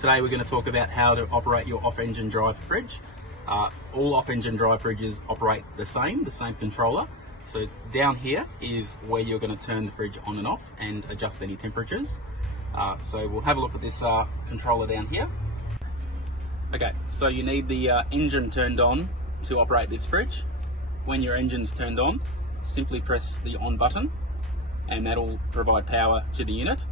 Today we're going to talk about how to operate your off-engine drive fridge. All off-engine drive fridges operate the same controller. So down here is where you're going to turn the fridge on and off and adjust any temperatures. So we'll have a look at this controller down here. Okay, so you need the engine turned on to operate this fridge. When your engine's turned on, simply press the on button and that'll provide power to the unit.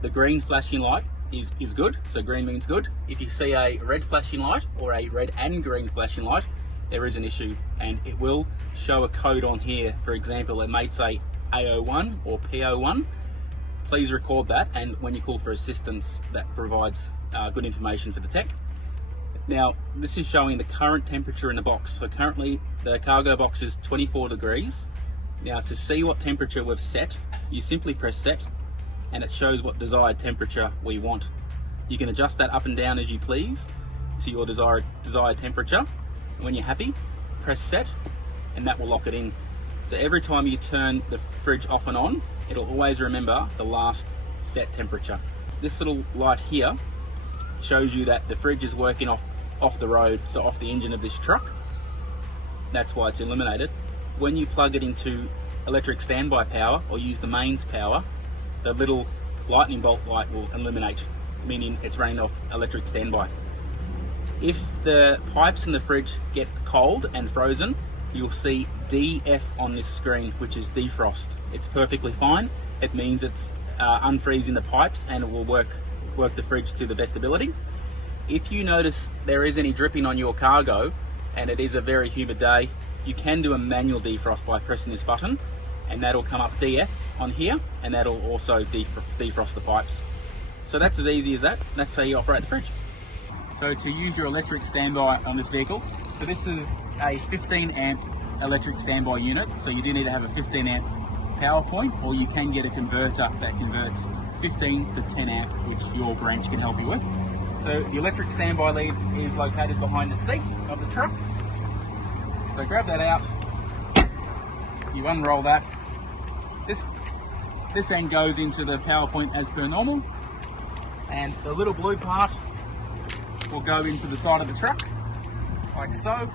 The green flashing light is good, so green means good. If you see a red flashing light or a red and green flashing light, there is an issue, and it will show a code on here. For example, it may say A01 or P01. Please record that, and when you call for assistance, that provides good information for the tech. Now, this is showing the current temperature in the box. So currently the cargo box is 24 degrees. Now, to see what temperature we've set, you simply press set and it shows what desired temperature we want. You can adjust that up and down as you please to your desired temperature. When you're happy, press set and that will lock it in. So every time you turn the fridge off and on, it'll always remember the last set temperature. This little light here shows you that the fridge is working off the road, so off the engine of this truck. That's why it's illuminated. When you plug it into electric standby power or use the mains power, the little lightning bolt light will illuminate, meaning it's running off electric standby. If the pipes in the fridge get cold and frozen, you'll see DF on this screen, which is defrost. It's perfectly fine. It means it's unfreezing the pipes and it will work the fridge to the best ability. If you notice there is any dripping on your cargo and it is a very humid day, you can do a manual defrost by pressing this button, and that'll come up DF on here, and that'll also defrost the pipes. So that's as easy as that. That's how you operate the fridge. So to use your electric standby on this vehicle, so this is a 15 amp electric standby unit, so you do need to have a 15 amp power point, or you can get a converter that converts 15 to 10 amp, which your branch can help you with. So the electric standby lead is located behind the seat of the truck. So grab that out, you unroll that. This end goes into the power point as per normal, and the little blue part will go into the side of the truck, like so.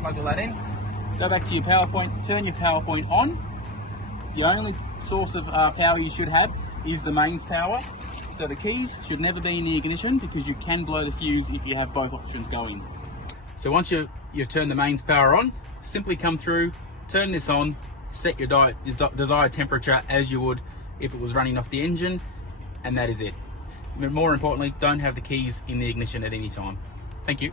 Plug all that in, go back to your power point, turn your power point on. The only source of power you should have is the mains power. So the keys should never be in the ignition because you can blow the fuse if you have both options going. So once you've turned the mains power on, simply come through, turn this on, set your desired temperature as you would if it was running off the engine, and that is it. More importantly, don't have the keys in the ignition at any time. Thank you.